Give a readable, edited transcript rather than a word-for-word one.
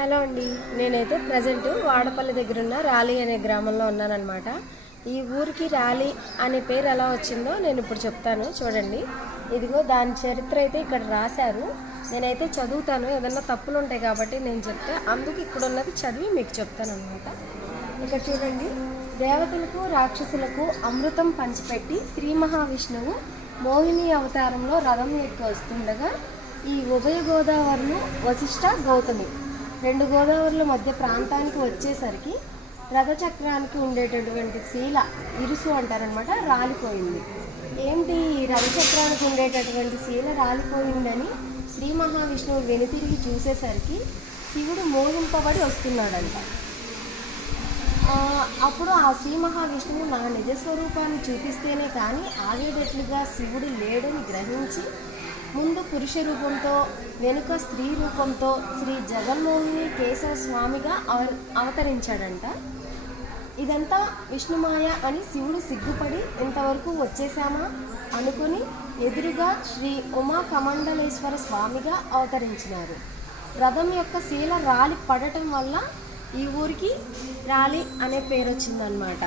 Hello అండి, నేనైతే present Vadapalli దగ్గర ఉన్న రాలి అనే గ్రామంలో ఉన్నానన్నమాట. ఈ ఊరికి రాలి అనే పేరు ఎలా వచ్చిందో నేను ఇప్పుడు చెప్తాను చూడండి. ఇదిగో దాని చరిత్ర అయితే ఇక్కడ రాశారు. నేనైతే చదువుతాను, ఏదన్నా తప్పులు ఉంటాయి కాబట్టి నేను చెప్తే అందుకు ఇక్కడ ఉన్నది చదివి మీకు చెప్తాను అనమాట. ఇక్కడ చూడండి, దేవతలకు రాక్షసులకు అమృతం పంచిపెట్టి శ్రీ మహావిష్ణువు మోహిని అవతారంలో రథం ఎక్కి వస్తుండగా ఈ ఉభయ గోదావరులు వశిష్ఠ గౌతమి రెండు గోదావరుల మధ్య ప్రాంతానికి వచ్చేసరికి రథచక్రానికి ఉండేటటువంటి శీల ఇరుసు అంటారనమాట రాలిపోయింది. ఏంటి రథచక్రానికి ఉండేటటువంటి శీల రాలిపోయిందని శ్రీ మహావిష్ణువు వెనుతిరిగి చూసేసరికి శివుడు మోహింపబడి వస్తున్నాడంట. అప్పుడు ఆ శ్రీ మహావిష్ణువు నా నిజస్వరూపాన్ని చూపిస్తేనే కానీ ఆగేటట్లుగా శివుడు లేడని గ్రహించి ముందు పురుష రూపంతో వెనుక స్త్రీ రూపంతో శ్రీ జగన్మోహిని కేశవ స్వామిగా అవతరించాడంట. ఇదంతా విష్ణుమాయ అని శివుడు సిగ్గుపడి ఇంతవరకు వచ్చేసామా అనుకుని ఎదురుగా శ్రీ ఉమా కమండలేశ్వర స్వామిగా అవతరించినారు. రథం యొక్క శీల రాలి పడటం వల్ల ఈ ఊరికి రాలి అనే పేరు వచ్చిందనమాట.